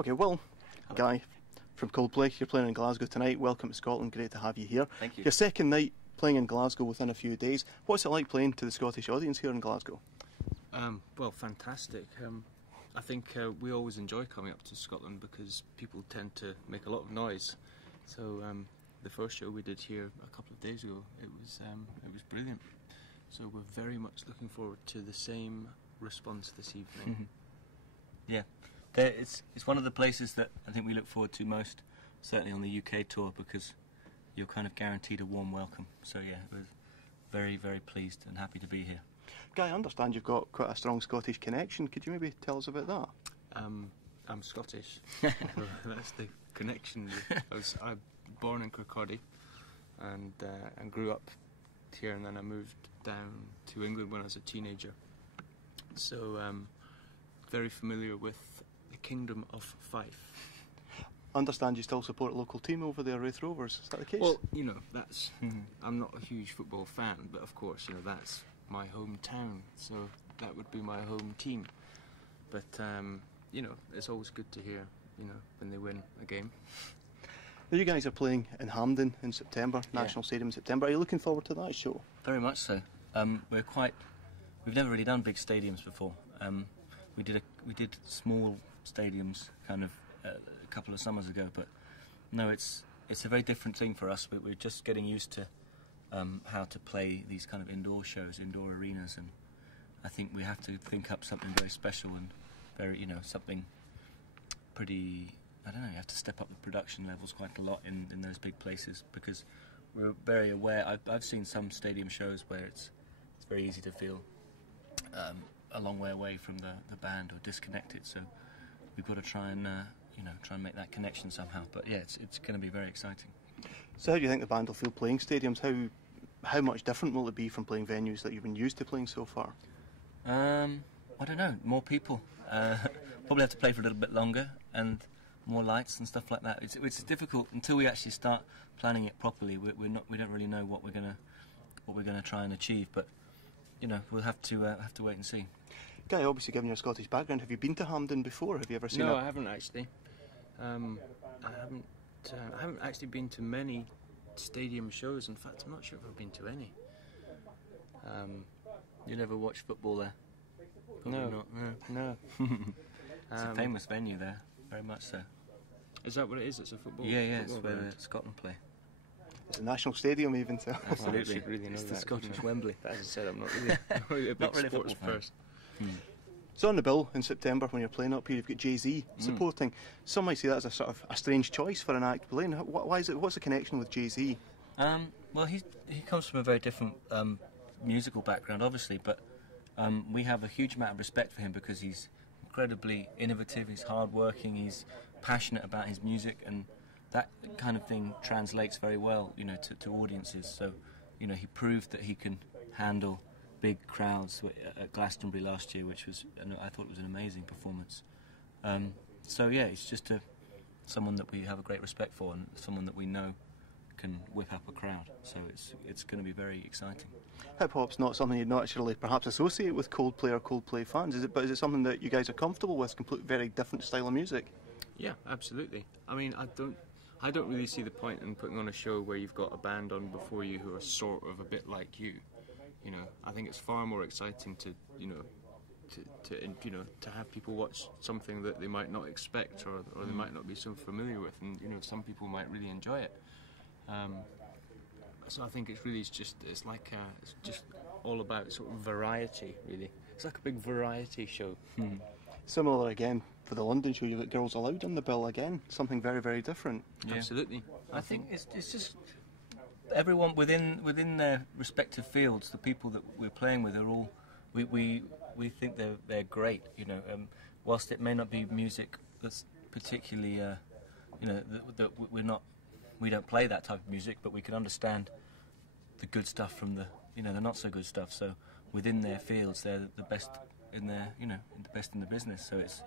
Okay, well, Hello. Guy from Coldplay, you're playing in Glasgow tonight. Welcome to Scotland, great to have you here. Thank you. Your second night playing in Glasgow within a few days. What's it like playing to the Scottish audience here in Glasgow? Well, fantastic. I think we always enjoy coming up to Scotland because people tend to make a lot of noise. So the first show we did here a couple of days ago, it was brilliant. So we're very much looking forward to the same response this evening. Yeah, it's one of the places that I think we look forward to most, certainly on the UK tour, because you're kind of guaranteed a warm welcome. So yeah, we're very, very pleased and happy to be here. Guy, I understand you've got quite a strong Scottish connection. Could you maybe tell us about that? I'm Scottish, so that's the connection. I'm born in Kirkcaldy and grew up here, and then I moved down to England when I was a teenager. So very familiar with the Kingdom of Fife. Understand you still support a local team over there, Wraith Rovers. Is that the case? Well, you know, that's I'm not a huge football fan, but of course, you know, that's my hometown, so that would be my home team. But you know, it's always good to hear, you know, when they win a game. Now you guys are playing in Hampden in September, National Stadium in September. Are you looking forward to that show? Very much so. We've never really done big stadiums before. We did small stadiums kind of a couple of summers ago, but no, it's a very different thing for us. We're just getting used to how to play these kind of indoor shows, indoor arenas, and I think we have to think up something very special and very, you know, something pretty, I don't know, you have to step up the production levels quite a lot in those big places, because we're very aware. I've seen some stadium shows where it's very easy to feel a long way away from the band or disconnected, so we've got to try and make that connection somehow. But yeah, it's going to be very exciting. So how do you think the band will feel playing stadiums? How much different will it be from playing venues that you've been used to playing so far? I don't know, more people. Probably have to play for a little bit longer and more lights and stuff like that. It's difficult until we actually start planning it properly. We don't really know what we're gonna try and achieve, but you know, we'll have to wait and see. Guy, obviously given your Scottish background, have you been to Hampden before? Have you ever seen it? No, I haven't actually. I haven't actually been to many stadium shows. In fact, I'm not sure if I've been to any. You never watch football there? Probably No, not, no. It's a famous venue there, very much so. Is that what it is? It's a football. Yeah, it's football where ground. Scotland play. It's a national stadium even, so... Absolutely. I should really know It's the that. Scottish Wembley. As I said, I'm not really a big Not really a sports football fan. person. So on the bill in September when you're playing up here, you've got Jay-Z supporting. Some might see that as a sort of a strange choice for an act playing. Why is it? What's the connection with Jay-Z? Well, he comes from a very different musical background, obviously, but we have a huge amount of respect for him because he's incredibly innovative, he's hard-working, he's passionate about his music, and that kind of thing translates very well, you know, to audiences. So, you know, he proved that he can handle big crowds at Glastonbury last year, which was, I thought it was an amazing performance. So yeah, it's just someone that we have a great respect for, and someone that we know can whip up a crowd. So it's going to be very exciting. Hip hop's not something you'd naturally perhaps associate with Coldplay or Coldplay fans, is it? But is it something that you guys are comfortable with? Complete, very different style of music. Yeah, absolutely. I mean, I don't really see the point in putting on a show where you've got a band on before you who are sort of a bit like you. You know, I think it's far more exciting to have people watch something that they might not expect or they might not be so familiar with, and you know, some people might really enjoy it. So I think it's just all about sort of variety, really. It's like a big variety show. Similar again for the London show, you've got Girls Aloud on the bill again, something very, very different. Yeah. Absolutely. I think it's just everyone within their respective fields. The people that we're playing with are all we think they're great. You know, whilst it may not be music that's particularly you know, that we don't play that type of music, but we can understand the good stuff from the not so good stuff. So within their fields, they're the best in their the best in the business. So it's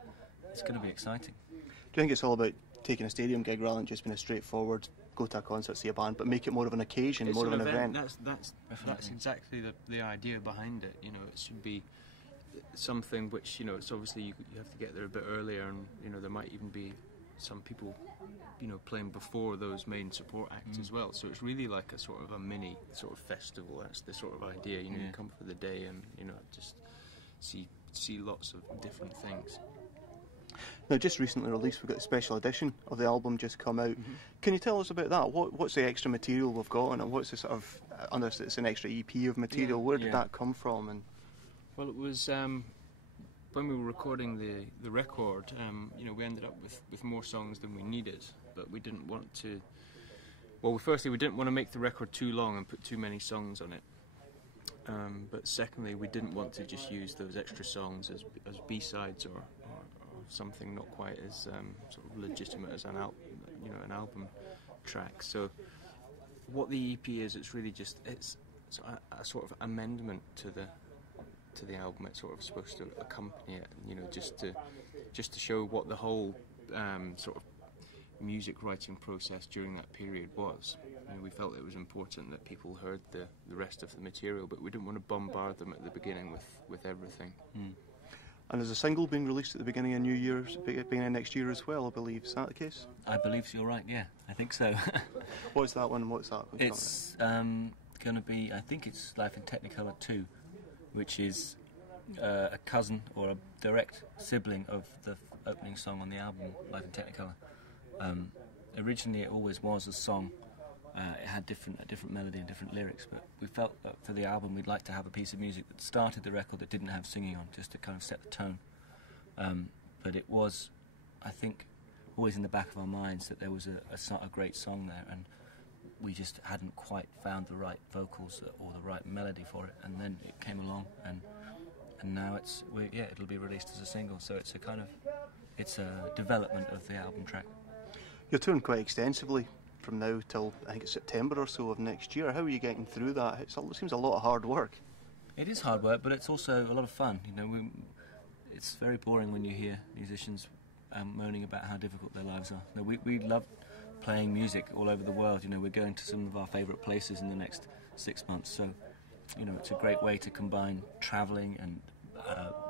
going to be exciting. Do you think it's all about taking a stadium gig rather than just being a straightforward go to a concert, see a band, but make it more of an occasion, more of an event? That's exactly the idea behind it. You know, it should be something which, you know, it's obviously you have to get there a bit earlier, and you know there might even be some people, you know, playing before those main support acts as well. So it's really like a sort of a mini sort of festival. That's the sort of idea. You know, you come for the day and, you know, just see lots of different things. Now, just recently released, we've got a special edition of the album just come out. Can you tell us about that? What's the extra material we've got on it? What's the sort of, I understand it's an extra EP of material. Where did that come from? And well, it was when we were recording the record. You know, we ended up with more songs than we needed, but we didn't want to. Well, firstly, we didn't want to make the record too long and put too many songs on it. But secondly, we didn't want to just use those extra songs as B-sides or something not quite as sort of legitimate as an album track. So what the EP is, it's really just it's a sort of amendment to the album. It's sort of supposed to accompany it, you know, just to show what the whole sort of music writing process during that period was. You know, we felt it was important that people heard the rest of the material, but we didn't want to bombard them at the beginning with everything. And there's a single being released at the beginning of New Year's, beginning of next year as well, I believe. Is that the case? I believe you're right, yeah. I think so. What's that one? What's that? It's going to be, I think it's Life in Technicolor 2, which is a cousin or a direct sibling of the opening song on the album, Life in Technicolor. Originally it always was a song. It had a different melody and different lyrics, but we felt that for the album we'd like to have a piece of music that started the record that didn't have singing on, just to kind of set the tone. But it was, I think, always in the back of our minds that there was a great song there, and we just hadn't quite found the right vocals or the right melody for it, and then it came along, and now it'll be released as a single, so it's a development of the album track. You're touring quite extensively from now till, I think it's September or so of next year. How are you getting through that? It seems a lot of hard work. It is hard work, but it's also a lot of fun. You know, it's very boring when you hear musicians moaning about how difficult their lives are. You know, we love playing music all over the world. You know, we're going to some of our favourite places in the next 6 months. So, you know, it's a great way to combine travelling and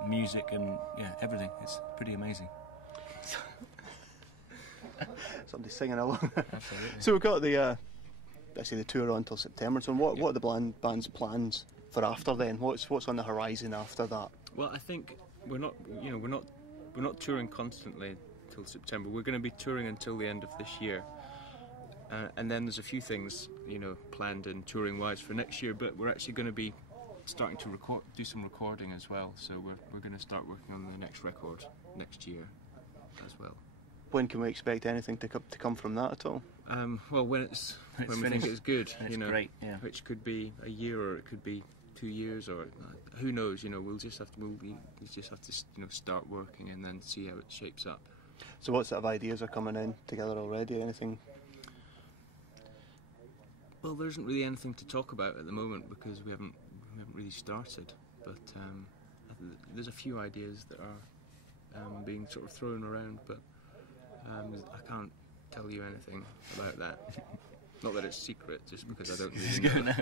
music and everything. It's pretty amazing. Somebody singing along. Absolutely. So we've got the tour on till September. So what are the band's plans for after then? What's on the horizon after that? Well, I think we're not touring constantly till September. We're going to be touring until the end of this year, and then there's a few things, you know, planned and touring wise for next year. But we're actually going to be starting to do some recording as well. So we're going to start working on the next record next year as well. When can we expect anything to come from that at all? Well, when we think it's good, and you know, great, yeah. Which could be a year or it could be 2 years, or who knows? You know, we just have to start working and then see how it shapes up. So what sort of ideas are coming in together already? Anything? Well, there isn't really anything to talk about at the moment because we haven't really started. But there's a few ideas that are being sort of thrown around, but I can't tell you anything about that. Not that it's secret, just because I don't really know.